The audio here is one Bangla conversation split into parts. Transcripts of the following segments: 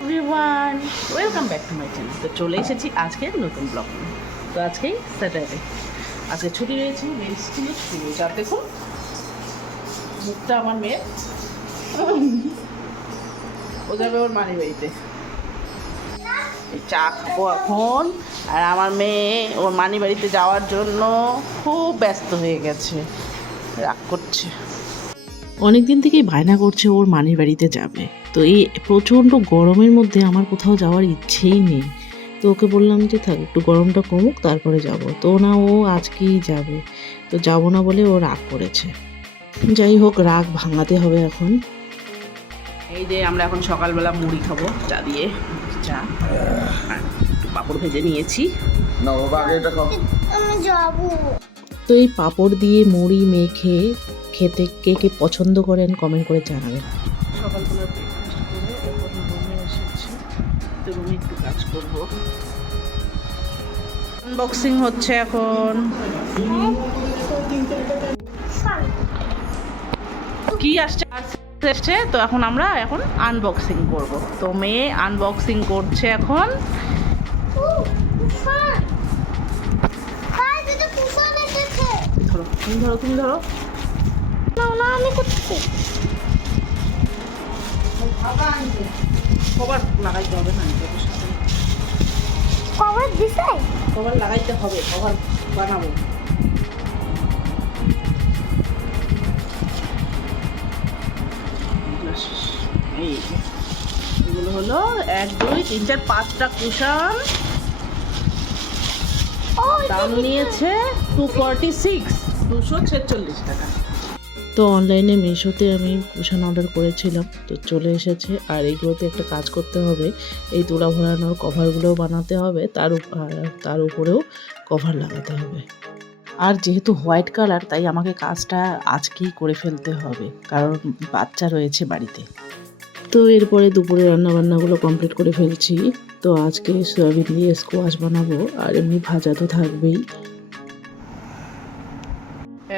Everyone, welcome back to my channel. তো চলে এসেছি আজকের নতুন ব্লগ নিয়ে। তো আজকেই স্যাটারডে, আজকে ছুটি রয়েছে, মেয়ের স্কুলে ছুটি রয়েছে। আর দেখুন মুখটা আমার মেয়ের, ও যাবে ওর মানির বাড়িতে। চা খাবো এখন। আর আমার মেয়ে ওর মানি বাড়িতে যাওয়ার জন্য খুব ব্যস্ত হয়ে গেছে, রাগ করছে। অনেক দিন থেকেই বায়না করছে ওর মানির বাড়িতে যাবে। তো এই প্রচণ্ড গরমের মধ্যে আমার কোথাও যাওয়ার ইচ্ছেই নেই। তো ওকে বললাম যে থাক, একটু গরমটা কমুক তারপরে যাব। তো না, ও আজকেই যাবে। তো যাব না বলে ও রাগ করেছে। যাই হোক, রাগ ভাঙাতে হবে এখন। এই যে আমরা এখন সকালবেলা মুড়ি খাবো চা দিয়ে, চা আর পাঁপড় ভেজে নিয়েছি। আমি যাবো। তো এই পাঁপড় দিয়ে মুড়ি মেখে খেতে কে কে পছন্দ করেন কমেন্ট করে জানাবেন। সকালবেলা ব্রেকফাস্ট করে এখন রুমে এসেছি। তো রুমে একটু কাজ করব। আনবক্সিং হচ্ছে এখন। কি আসছে তো এখন আমরা আনবক্সিং করব। তো মেয়ে আনবক্সিং করছে এখন। ধরো তুমি ধরো। না আমি করছি। কভার লাগাইতে হবে না, কভার দিছে? কভার লাগাইতে হবে, কভার বানাবো। এই এগুলো হলো 1 2 3 4 5টা কুশন। দাম নিয়েছে 246 টাকা। তো অনলাইনে মিশোতে আমি কুশন অর্ডার করেছিলাম, তো চলে এসেছে। আর এইগুলোতে একটা কাজ করতে হবে, এই তুলা ভরানোর কভারগুলো বানাতে হবে, তার উপরেও কভার লাগাতে হবে। আর যেহেতু হোয়াইট কালার, তাই আমাকে কাজটা আজকেই করে ফেলতে হবে, কারণ বাচ্চা রয়েছে বাড়িতে। তো এরপরে দুপুরে রান্নাবান্নাগুলো কমপ্লিট করে ফেলছি। তো আজকে সয়াবিন দিয়ে স্কোয়াশ বানাবো, আর এমনি ভাজা তো থাকবেই।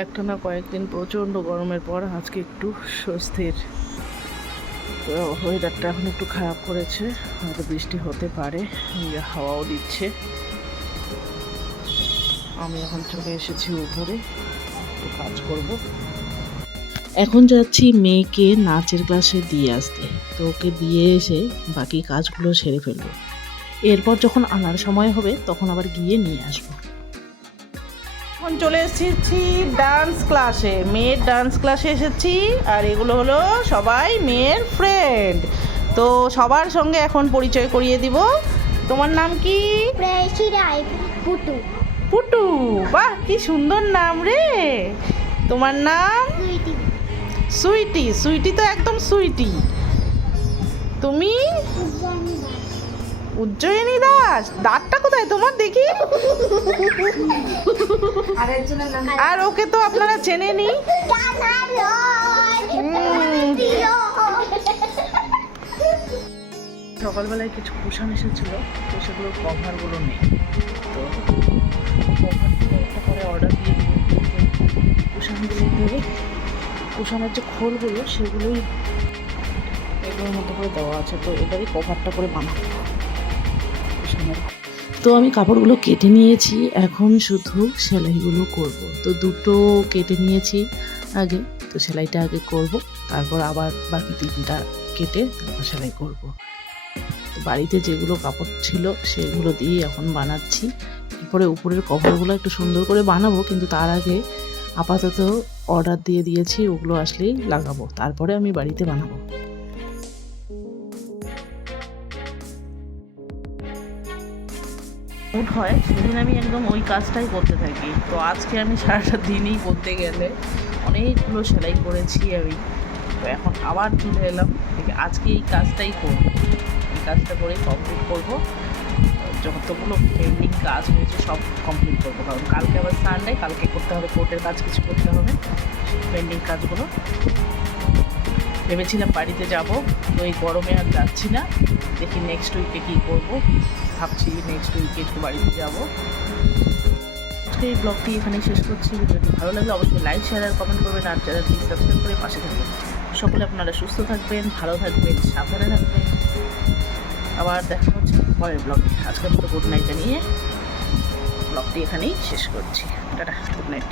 একটানা কয়েকদিন প্রচণ্ড গরমের পর আজকে একটু স্বস্তির। তো ওয়েদারটা এখন একটু খারাপ করেছে, হয়তো বৃষ্টি হতে পারে, হাওয়াও দিচ্ছে। আমি এখন চলে এসেছি উপরে, একটু কাজ করব। এখন যাচ্ছি মেয়েকে নাচের ক্লাসে দিয়ে আসতে। তো ওকে দিয়ে এসে বাকি কাজগুলো সেরে ফেলবো। এরপর যখন আনার সময় হবে তখন আবার গিয়ে নিয়ে আসবো। এখন চলে এসেছি ডান্স ক্লাসে, মেয়ের ডান্স ক্লাসে এসেছি। আর এগুলো হলো সবাই মেয়ের ফ্রেন্ড। তো সবার সঙ্গে এখন পরিচয় করিয়ে দিব। তোমার নাম কি? প্রেয়সী রায়। পুটু। পুটু, বাহ কি সুন্দর নাম রে। তোমার নাম? সুইটি। সুইটি। সুইটি তো একদম সুইটি। তুমি? উজ্জয়িনী দাস। দাঁতটা কোথায় তোমার দেখি? আর ওকে তো আপনারা চেনেনি। সকালবেলায় কিছু কুশন এসেছিল, তো সেগুলোর কভারগুলো নেই। তো কভারগুলো একটা করে অর্ডার দিয়ে দিব। কুশনগুলো দিয়ে, কুশনের যে খোলগুলো সেগুলোই এগুলোর মধ্যে করে দেওয়া আছে। তো এটারই কভারটা করে বানাবো কুশনের। তো আমি কাপড়গুলো কেটে নিয়েছি, এখন শুধু সেলাইগুলো করব। তো দুটো কেটে নিয়েছি আগে, তো সেলাইটা আগে করব, তারপর আবার বাকি 3টা কেটে তারপর সেলাই করব। তো বাড়িতে যেগুলো কাপড় ছিল সেগুলো দিয়ে এখন বানাচ্ছি। এরপরে উপরের কভারগুলো একটু সুন্দর করে বানাবো, কিন্তু তার আগে আপাতত অর্ডার দিয়ে দিয়েছি, ওগুলো আসলেই লাগাবো, তারপরে আমি বাড়িতে বানাবো। মুড হয় সেদিন আমি একদম ওই কাজটাই করতে থাকি। তো আজকে আমি সারাটা দিনই করতে গেলে অনেকগুলো সেলাই করেছি আমি। তো এখন আবার চলে এলাম, আজকে এই কাজটাই করবো, এই কাজটা করেই কমপ্লিট করবো। যতগুলো পেন্ডিং কাজ হয়েছে সব কমপ্লিট করবো, কারণ কালকে আবার সানডে, কালকে করতে হবে কোর্টের কাজ, কিছু করতে হবে পেন্ডিং কাজগুলো। ভেবেছিলাম বাড়িতে যাব, তো এই গরমে আর যাচ্ছি না, দেখি নেক্সট উইকে কী করবো। ভাবছি নেক্সট উইকে একটু বাড়িতে যাব। আজকে এই ব্লগটি এখানেই শেষ করছি। ভিডিওটি ভালো লাগলে অবশ্যই লাইক, শেয়ার আর কমেন্ট করবেন, আর চ্যানেলটি সাবস্ক্রাইব করে পাশে থাকবেন। সকলে আপনারা সুস্থ থাকবেন, ভালো থাকবেন, সাবধানে থাকবেন। আবার দেখা হচ্ছে পরের ব্লগে। আজকের মতো গুড নাইট জানিয়ে ব্লগটি এখানেই শেষ করছি। Tata, good night.